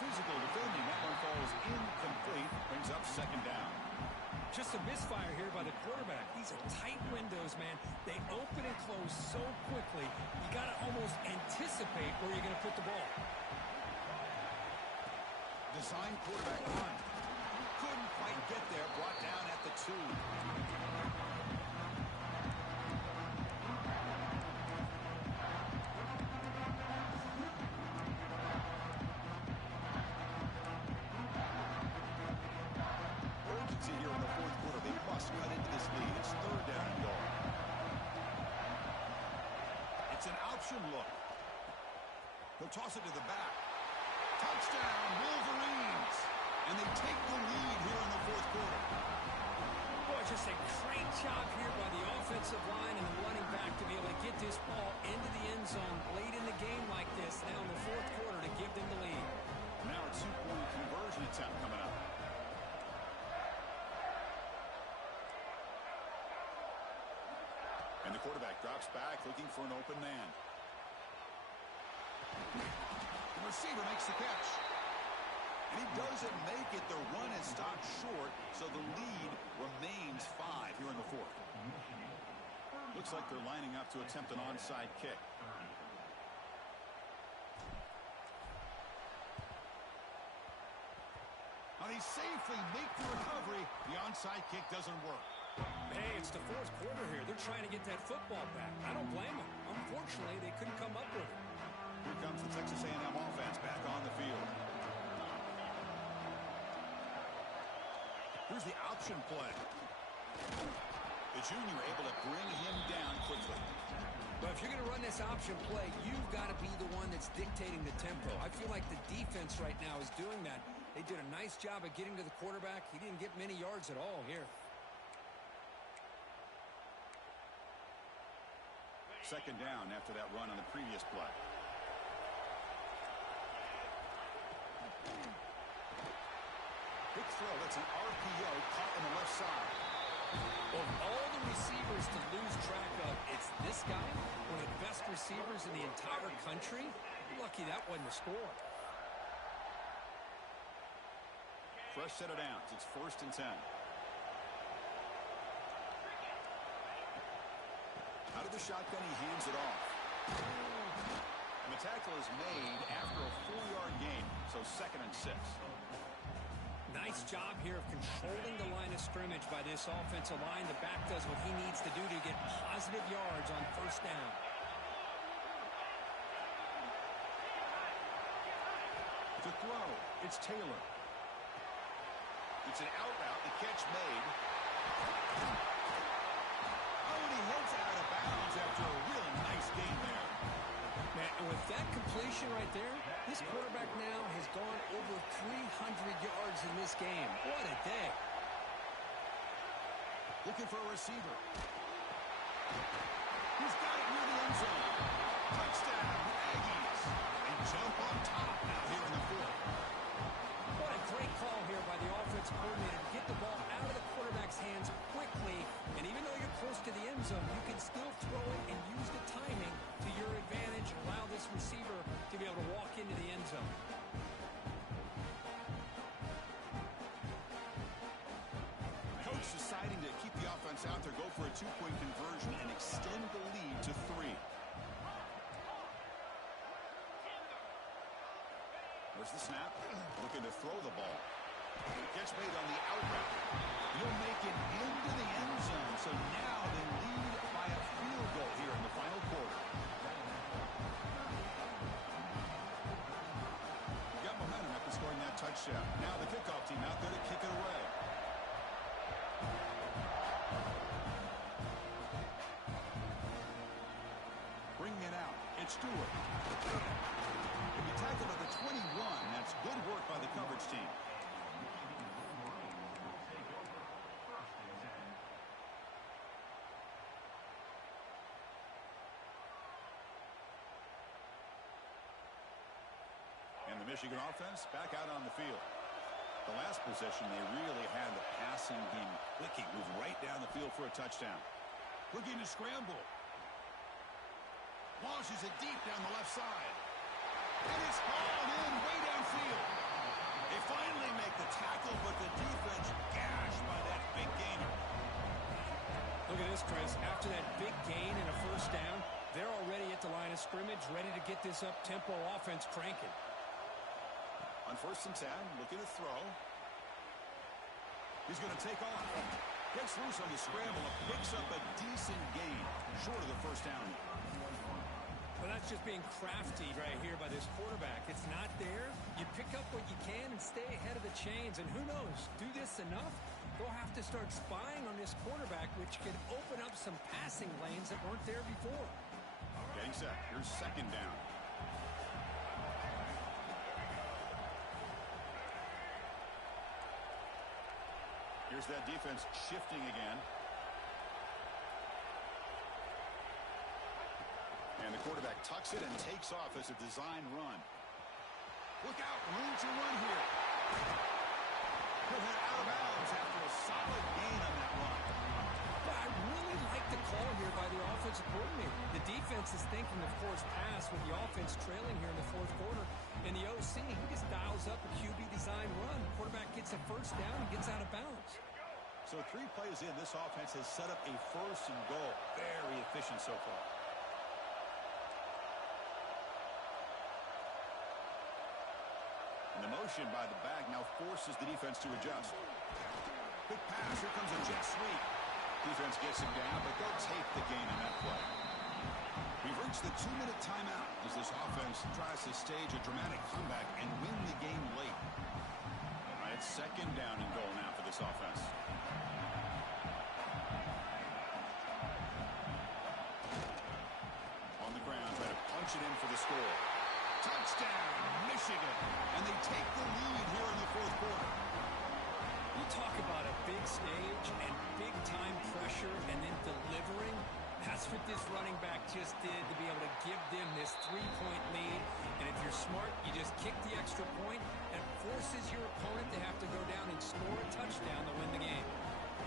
Physical defending. That one falls incomplete. Brings up second down. Just a misfire here by the quarterback. These are tight windows, man. They open and close so quickly. You got to almost anticipate where you're going to put the ball. Design quarterback run. Couldn't quite get there. Brought down at the 2. Urgency here in the fourth quarter. They must cut into this lead. It's third down and goal. It's an option look. He'll toss it to the back. Touchdown, Wolverines. And they take the lead here in the fourth quarter. Boy, just a great job here by the offensive line and the running back to be able to get this ball into the end zone late in the game like this now in the fourth quarter to give them the lead. Now a 2-point conversion attempt coming up. And the quarterback drops back looking for an open man. The receiver makes the catch. And he doesn't make it. The run is stopped short, so the lead remains 5 here in the fourth. Looks like they're lining up to attempt an onside kick. Now they safely make the recovery. The onside kick doesn't work. Hey, it's the fourth quarter here. They're trying to get that football back. I don't blame them. Unfortunately, they couldn't come up with it. Here comes the Texas A&M offense back on the field. Here's the option play. The junior able to bring him down quickly. But if you're going to run this option play, you've got to be the one that's dictating the tempo. I feel like the defense right now is doing that. They did a nice job of getting to the quarterback. He didn't get many yards at all here. Second down after that run on the previous play. Big throw. That's an RPO caught in the left side. Of all the receivers to lose track of, it's this guy, one of the best receivers in the entire country. Lucky that wasn't a score. fresh set of downs. It's 1st and 10. Out of the shotgun, he hands it off. And the tackle is made after a 4-yard gain, so 2nd and 6. Nice job here of controlling the line of scrimmage by this offensive line. The back does what he needs to do to get positive yards on 1st down. To throw, it's Taylor. It's an out route. The catch made. Oh, and he heads out of bounds after a real nice gain there. Man, and with that completion right there, this quarterback now has gone over 300 yards in this game. What a day. Looking for a receiver. He's got it near the end zone. Touchdown, Aggies. They jump on top now here in the 4th. What a great call here by the offensive coordinator to get the ball out of the quarterback's hands quickly. And even though you're close to the end zone, you can still throw it and use the timing to your advantage. Allow this receiver to be able to walk into the end zone. Coach deciding to keep the offense out there, go for a 2-point conversion and extend the lead to 3. There's the snap. Looking to throw the ball. Catch made on the out route. He'll make it into the end zone. So now they lead by a field goal here in the final quarter. Got momentum after scoring that touchdown. Now the kickoff team out there to kick it away. Bringing it out. It's Stewart. He'll be tackled at the 21. That's good work by the coverage team. And the Michigan offense back out on the field. The last possession, they really had the passing game clicking. Moved right down the field for a touchdown. Looking to scramble. Launches it deep down the left side. And it's hauled in way downfield. They finally make the tackle, but the defense gashed by that big gainer. Look at this, Chris. After that big gain and a 1st down, they're already at the line of scrimmage, ready to get this up-tempo offense cranking. On 1st and 10, looking to throw. He's going to take off. Gets loose on the scramble and picks up a decent gain, short of the 1st down. Well, that's just being crafty right here by this quarterback. It's not there. You pick up what you can and stay ahead of the chains. And who knows, do this enough, they'll have to start spying on this quarterback, which could open up some passing lanes that weren't there before. Getting set. Here's 2nd down. Here's that defense shifting again. And the quarterback tucks it and takes off as a design run. Look out, room to run here. He'll head out of bounds after a solid gain on that run. But I really like the call here by the offensive coordinator. The defense is thinking, of course, pass with the offense trailing here in the 4th quarter. And the OC, he just dials up a QB design run. Quarterback gets a 1st down and gets out of bounds. So 3 plays in, this offense has set up a 1st and goal. Very efficient so far. And the motion by the back now forces the defense to adjust. Quick pass. Here comes a jet sweep. Defense gets him down, but they'll take the gain on that play. We've reached the 2-minute timeout as this offense tries to stage a dramatic comeback and win the game late. It's 2nd down and goal now for this offense. On the ground, trying to punch it in for the score. Touchdown, Michigan. And they take the lead here in the 4th quarter. You talk about a big stage and big-time pressure and then delivering. That's what this running back just did to be able to give them this 3-point lead. And if you're smart, you just kick the extra point. It forces your opponent to have to go down and score a touchdown to win the game.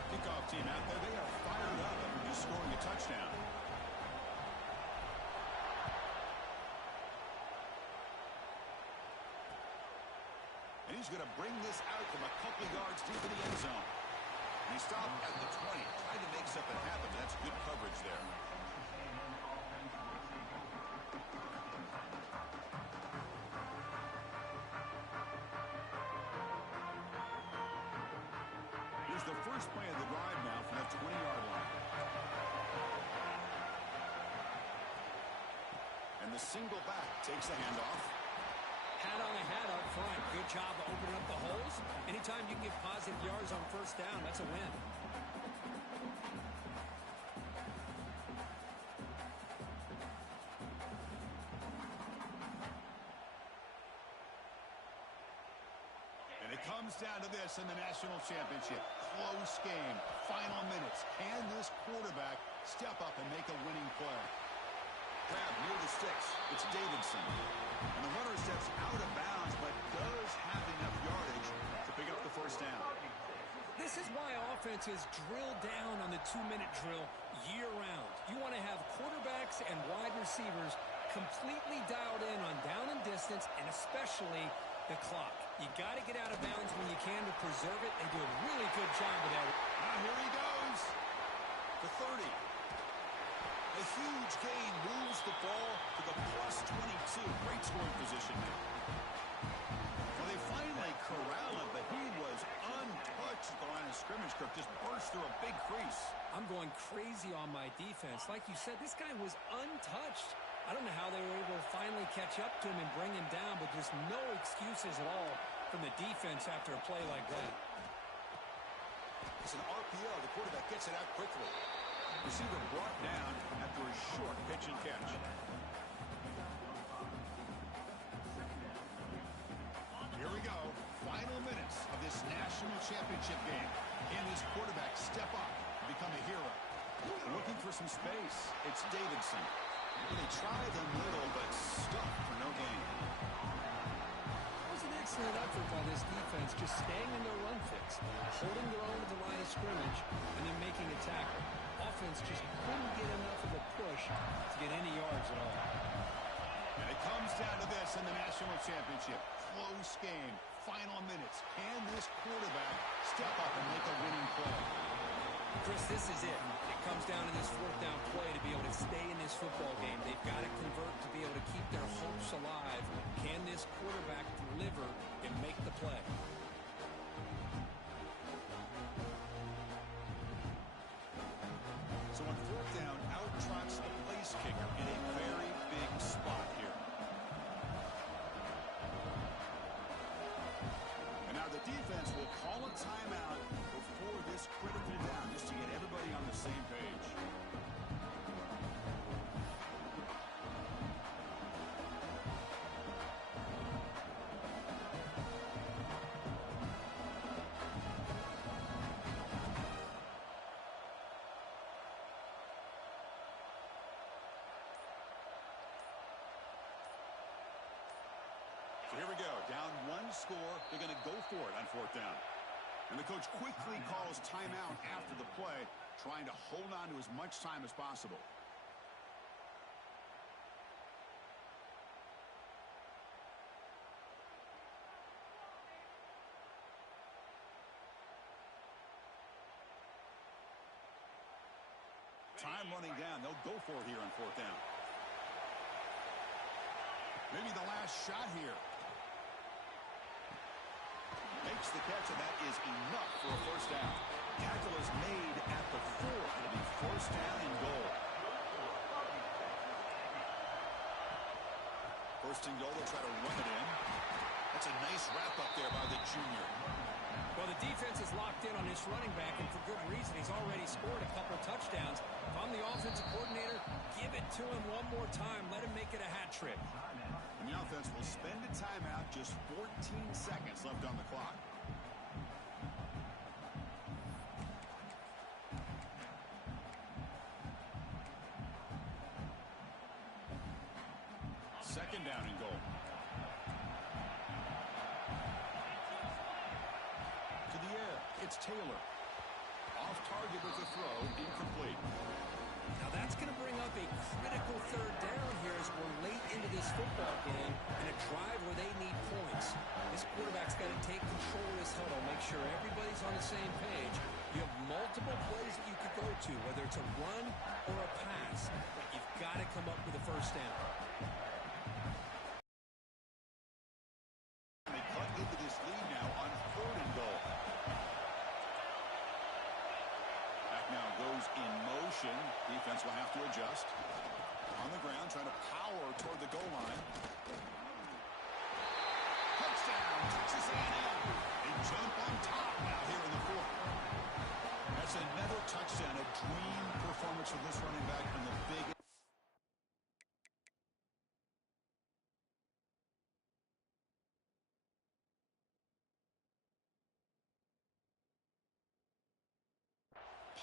Kickoff team out there, they are fired up after just scoring a touchdown. And he's he's going to bring this out from a couple yards deep in the end zone. He stopped at the 20, tried to make something happen. That's good coverage there. Here's the first play of the drive now from the 20-yard line. And the single back takes the handoff. Hat on a hat up front. Good job of opening up the holes. Anytime you can get positive yards on first down, that's a win. And it comes down to this in the national championship. Close game. Final minutes. Can this quarterback step up and make a winning play? Grab near the sticks. It's Davidson. And the runner steps out of bounds, but does have enough yardage to pick up the first down. This is why offenses drill down on the 2-minute drill year-round. You want to have quarterbacks and wide receivers completely dialed in on down and distance, and especially the clock. You got to get out of bounds when you can to preserve it. They do a really good job of that. Now here he goes. To 30. A huge gain moves the ball to the plus 22. Great scoring position there. Well, they finally corral him, but he was untouched at the line of scrimmage. Kirk just burst through a big crease. I'm going crazy on my defense. Like you said, this guy was untouched. I don't know how they were able to finally catch up to him and bring him down, but there's no excuses at all from the defense after a play like that. It's an RPO. The quarterback gets it out quickly. Receiver brought down after a short pitch and catch. Here we go. Final minutes of this national championship game. Can this quarterback step up and become a hero? Looking for some space. It's Davidson. They try the middle, but stuck for no gain. It was an excellent effort by this defense, just staying in their run fix, holding their own at the line of scrimmage, and then making a tackle. Offense just couldn't get enough of a push to get any yards at all. And it comes down to this in the national championship. Close game. Final minutes. Can this quarterback step up and make a winning play? Chris, this is it. It comes down to this fourth down play to be able to stay in this football game. They've got to convert to be able to keep their hopes alive. Can this quarterback deliver and make the play? So on fourth down, out trots the place kicker in a very big spot here. And now the defense will call a timeout before this critical down, just to get everybody on the same page. So here we go. Down one score. They're going to go for it on fourth down. And the coach quickly calls timeout after the play, trying to hold on to as much time as possible. Time running down. They'll go for it here on fourth down. Maybe the last shot here. Makes the catch, and that is enough for a first down. Tackle is made at the 4. It'll be first down and goal. First and goal, they'll try to run it in. That's a nice wrap-up there by the junior. Well, the defense is locked in on this running back, and for good reason. He's already scored a couple touchdowns. If I'm the offensive coordinator, give it to him one more time. Let him make it a hat trick. And the offense will spend a timeout, just 14 seconds left on the clock. Second down and goal. To the air, it's Taylor. Off target with the throw, incomplete. Now that's going to bring up a critical third down here as we're late into this football game and a drive where they need points. This quarterback's got to take control of this huddle, make sure everybody's on the same page. You have multiple plays that you could go to, whether it's a run or a pass, but you've got to come up with a first down. They cut into this lead now on 3rd and goal. Back now goes in motion. Defense will have to adjust. On the ground, trying to power toward the goal line. Touchdown, Texas A&M. They jump on top now here in the 4th. That's another touchdown, a dream performance for this running back in the big.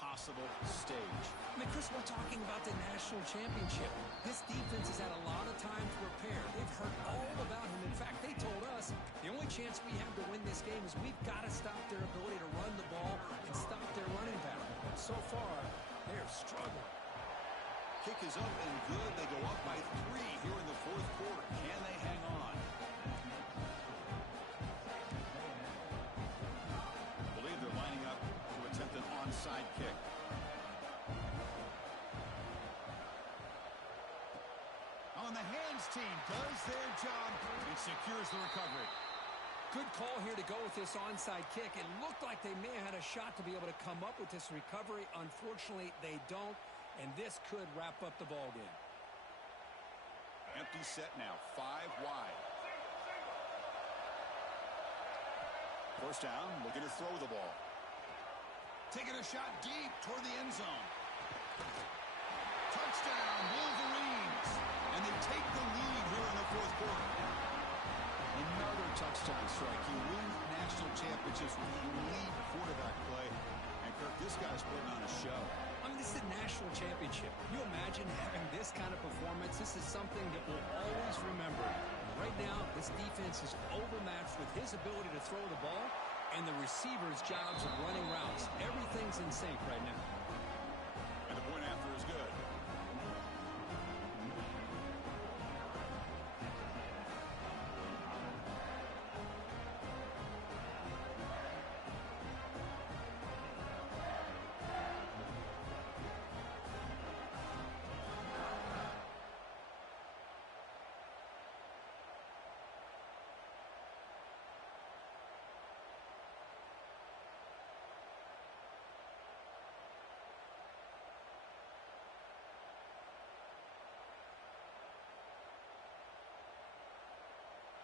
Possible stage. I mean, Chris, we're talking about the national championship. This defense has had a lot of time to prepare. They've heard all about him. In fact, they told us the only chance we have to win this game is we've got to stop their ability to run the ball and stop their running back. So far, they're struggling. Kick is up and good. They go up by 3 here in the 4th quarter. Can they hang on? I believe they're lining up to attempt an onside kick. On the hands team does their job. It secures the recovery. Good call here to go with this onside kick. It looked like they may have had a shot to be able to come up with this recovery. Unfortunately, they don't, and this could wrap up the ball game. Empty set now, 5 wide. First down, looking to throw the ball. Taking a shot deep toward the end zone. Touchdown, Wolverines. And they take the lead here in the 4th quarter. Another touchdown strike. You win national championships with elite quarterback play. And Kirk, this guy's putting on a show. I mean, this is a national championship. Can you imagine having this kind of performance? This is something that we'll always remember. Right now, this defense is overmatched with his ability to throw the ball and the receiver's jobs of running routes. Everything's in sync right now. And the point after is good.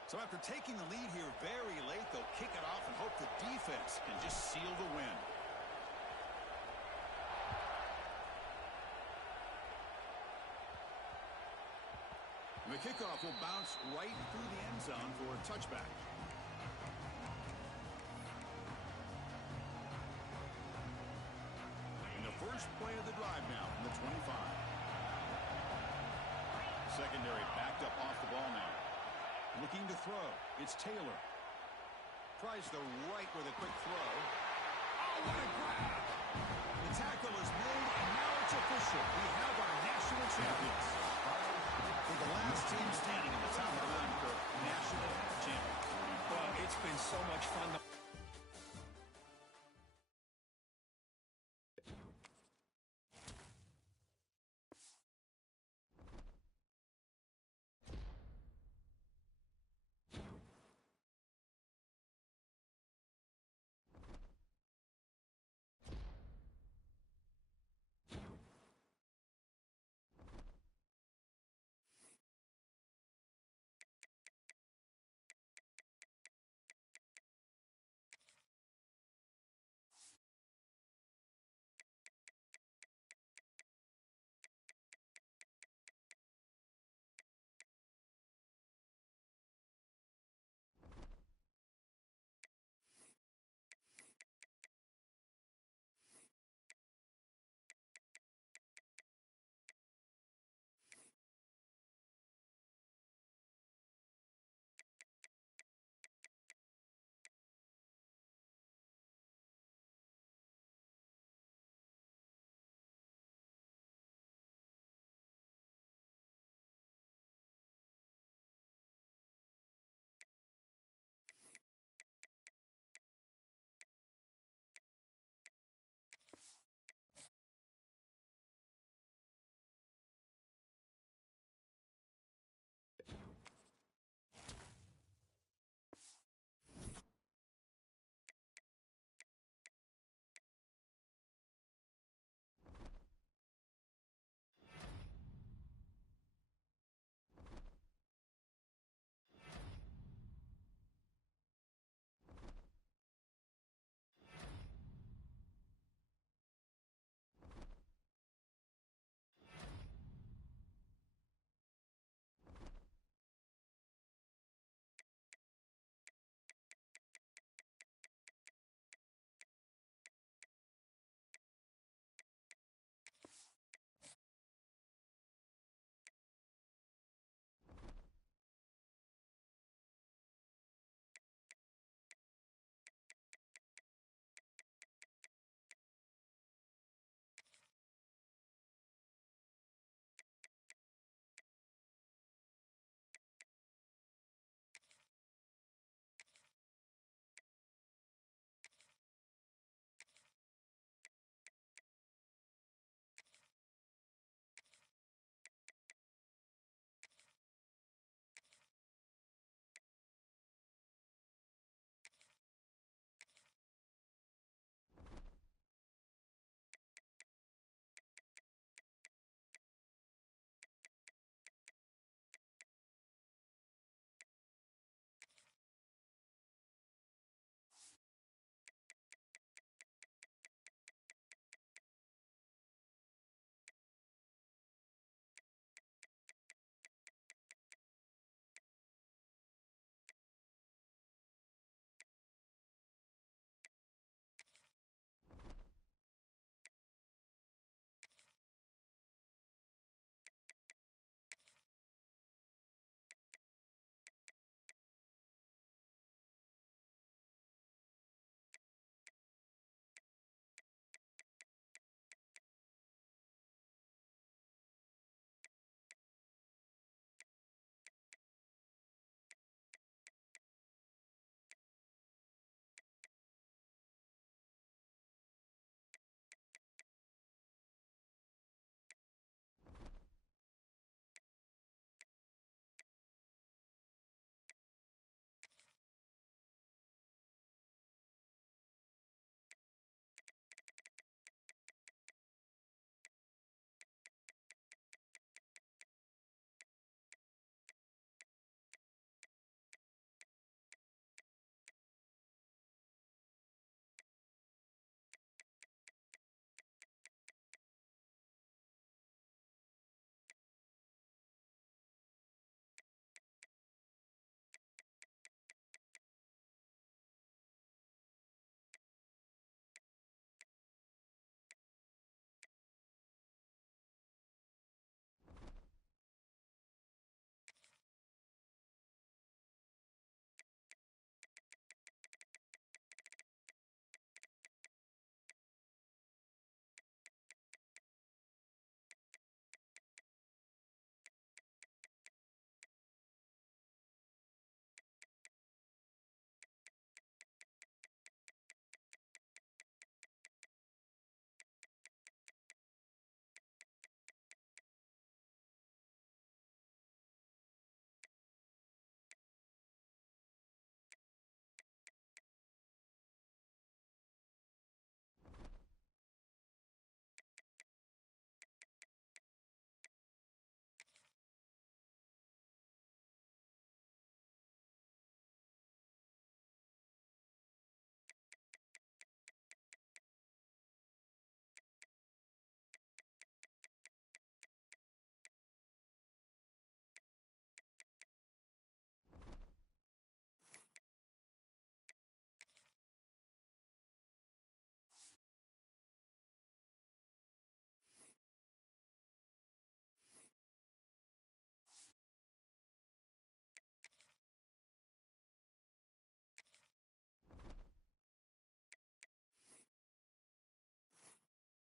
So after taking the lead here very late, they'll kick it off and hope the defense can just seal the win. The kickoff will bounce right through the end zone for a touchback. In the first play of the drive now from the 25. Secondary backed up off the ball now. Looking to throw. It's Taylor. Tries the right with a quick throw. Oh, what a grab! The tackle is made, and now it's official. We have our national champions. For the last team standing at the top of the line for national champions. Well, it's been so much fun to